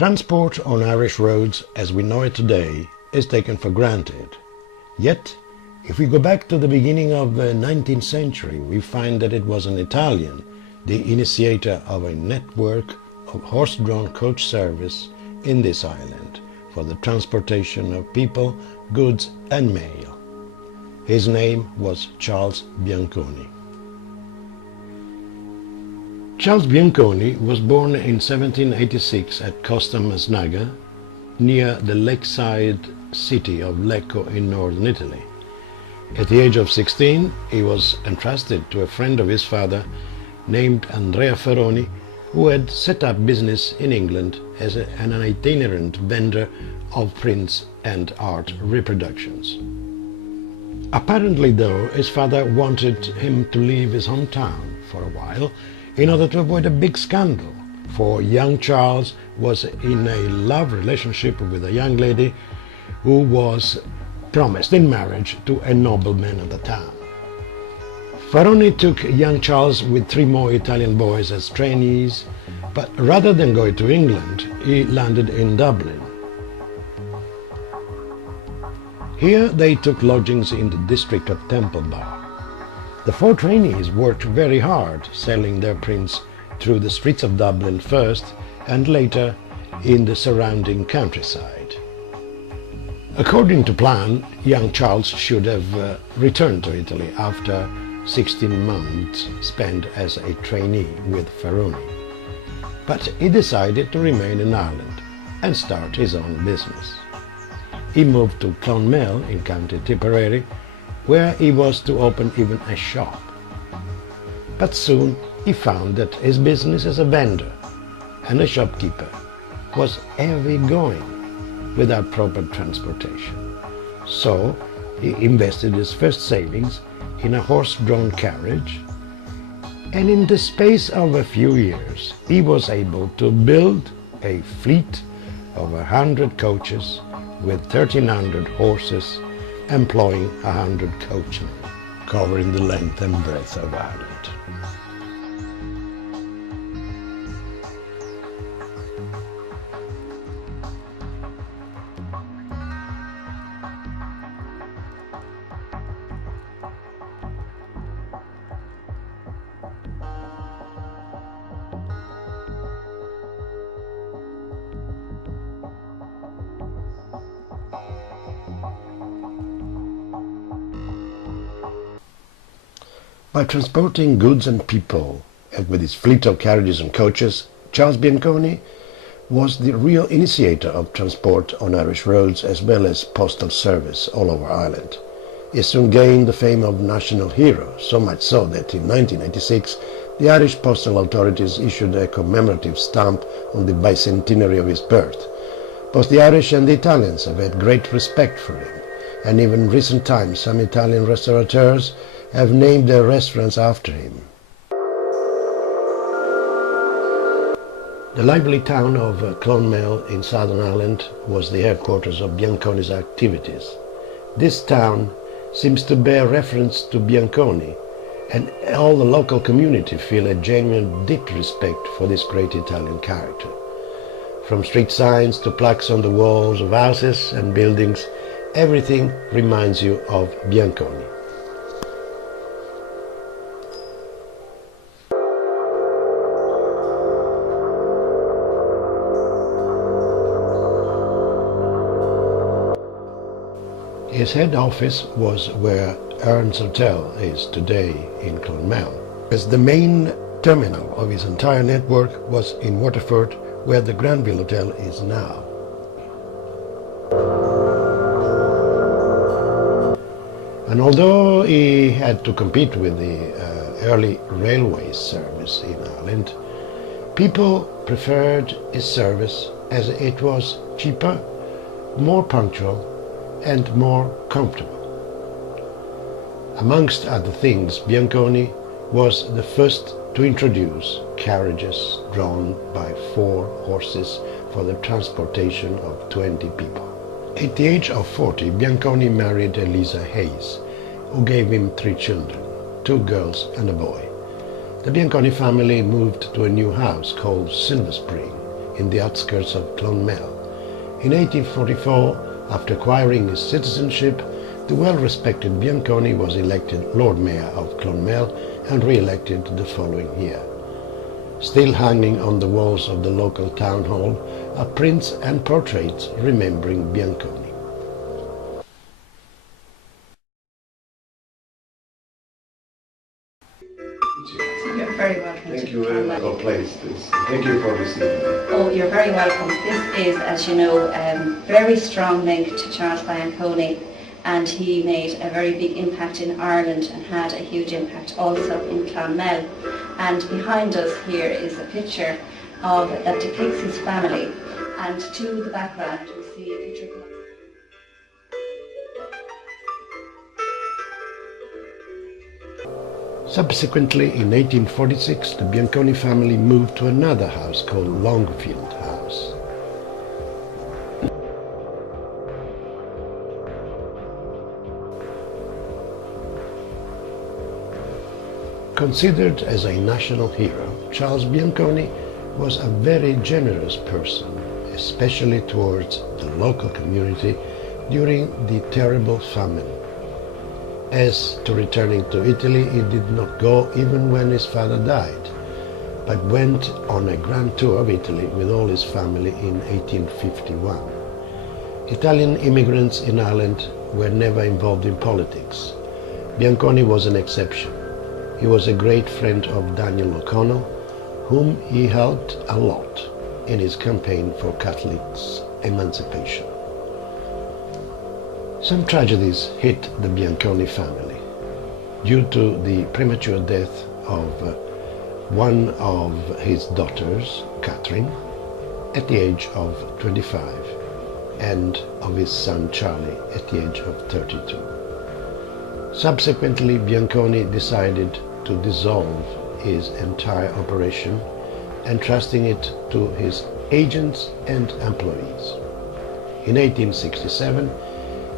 Transport on Irish roads as we know it today is taken for granted. Yet, if we go back to the beginning of the 19th century, we find that it was an Italian, the initiator of a network of horse-drawn coach service in this island for the transportation of people, goods and mail. His name was Charles Bianconi. Charles Bianconi was born in 1786 at Costa Masnaga, near the lakeside city of Lecco in northern Italy. At the age of 16, he was entrusted to a friend of his father named Andrea Ferroni, who had set up business in England as an itinerant vendor of prints and art reproductions. Apparently, though, his father wanted him to leave his hometown for a while in order to avoid a big scandal, for young Charles was in a love relationship with a young lady who was promised in marriage to a nobleman of the town. Ferroni took young Charles with 3 more Italian boys as trainees, but rather than go to England, he landed in Dublin. Here they took lodgings in the district of Templebar. The 4 trainees worked very hard, selling their prints through the streets of Dublin first and later in the surrounding countryside. According to plan, young Charles should have returned to Italy after 16 months spent as a trainee with Ferroni. But he decided to remain in Ireland and start his own business. He moved to Clonmel in County Tipperary, where he was to open even a shop. But soon he found that his business as a vendor and a shopkeeper was heavy going without proper transportation. So he invested his first savings in a horse-drawn carriage, and in the space of a few years he was able to build a fleet of 100 coaches with 1,300 horses, employing 100 coachmen, covering the length and breadth of Ireland. By transporting goods and people, and with his fleet of carriages and coaches, Charles Bianconi was the real initiator of transport on Irish roads as well as postal service all over Ireland. He soon gained the fame of national hero, so much so that in 1986 the Irish postal authorities issued a commemorative stamp on the bicentenary of his birth. Both the Irish and the Italians have had great respect for him, and even in recent times some Italian restaurateurs have named their restaurants after him. The lively town of Clonmel in Southern Ireland was the headquarters of Bianconi's activities. This town seems to bear reference to Bianconi, and all the local community feel a genuine deep respect for this great Italian character. From street signs to plaques on the walls of houses and buildings, everything reminds you of Bianconi. His head office was where Ern's Hotel is today in Clonmel, as the main terminal of his entire network was in Waterford, where the Granville Hotel is now. And although he had to compete with the early railway service in Ireland, people preferred his service as it was cheaper, more punctual, and more comfortable. Amongst other things, Bianconi was the first to introduce carriages drawn by 4 horses for the transportation of 20 people. At the age of 40, Bianconi married Eliza Hayes, who gave him 3 children, 2 girls and a boy. The Bianconi family moved to a new house called Silver Spring in the outskirts of Clonmel. In 1844, after acquiring his citizenship, the well-respected Bianconi was elected Lord Mayor of Clonmel and re-elected the following year. Still hanging on the walls of the local town hall are prints and portraits remembering Bianconi. You're very welcome. Thank you very much. Thank you for this evening. Oh, you're very welcome. This is, as you know, very strong link to Charles Bianconi, and he made a very big impact in Ireland and had a huge impact also in Clonmel. And behind us here is a picture that depicts his family, and to the background we see a picture of Subsequently, in 1846, the Bianconi family moved to another house called Longfield House. Considered as a national hero, Charles Bianconi was a very generous person, especially towards the local community during the terrible famine. As to returning to Italy, he did not go even when his father died, but went on a grand tour of Italy with all his family in 1851. Italian immigrants in Ireland were never involved in politics. Bianconi was an exception. He was a great friend of Daniel O'Connell, whom he helped a lot in his campaign for Catholics' emancipation. Some tragedies hit the Bianconi family due to the premature death of one of his daughters, Catherine, at the age of 25, and of his son Charlie at the age of 32. Subsequently, Bianconi decided to dissolve his entire operation, entrusting it to his agents and employees. In 1867,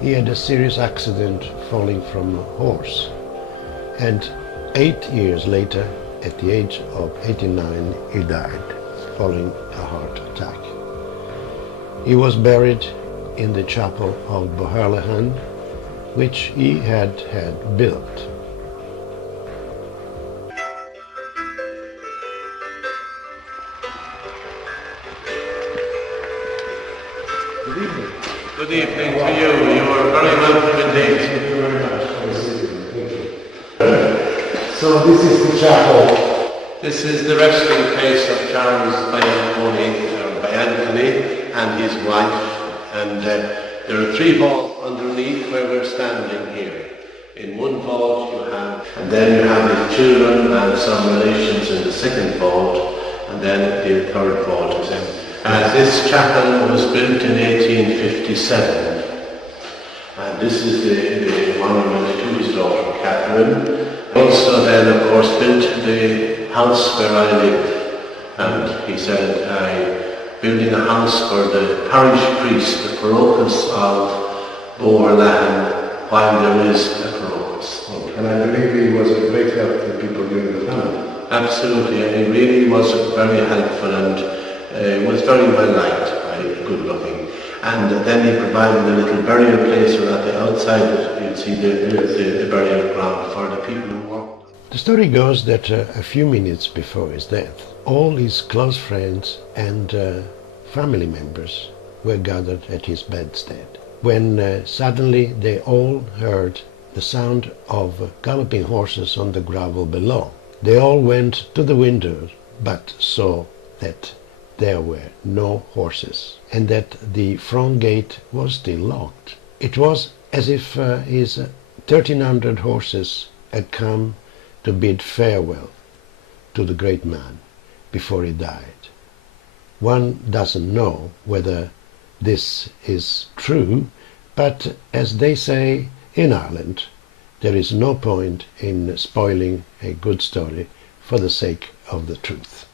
he had a serious accident falling from a horse, and 8 years later, at the age of 89, he died following a heart attack. He was buried in the chapel of Boherlahan, which he had built. Good evening. Good evening to you. You are very welcome indeed. Thank you very much for this evening. Thank you. So this is the chapel. This is the resting place of Charles Bianconi and his wife, and there are 3 vaults underneath where we're standing here. In one vault you have, and then you have his children and some relations in the second vault, and then the third vault is in. This chapel was built in 1857, and this is the monument to his daughter Catherine. Also then, of course, built the house where I live, and he said, I'm building a house for the parish priest, the parochus of Boherlahan, while there is a parochus. And I believe he was a great help to people during the famine. Absolutely, and he really was very helpful and was very well liked, good looking. And then he provided a little burial place, or at the outside you'd see the burial ground for the people who walked. The story goes that a few minutes before his death, all his close friends and family members were gathered at his bedstead, when suddenly they all heard the sound of galloping horses on the gravel below. They all went to the windows, but saw that there were no horses, and that the front gate was still locked. It was as if his 1,300 horses had come to bid farewell to the great man before he died. One doesn't know whether this is true, but as they say in Ireland, there is no point in spoiling a good story for the sake of the truth.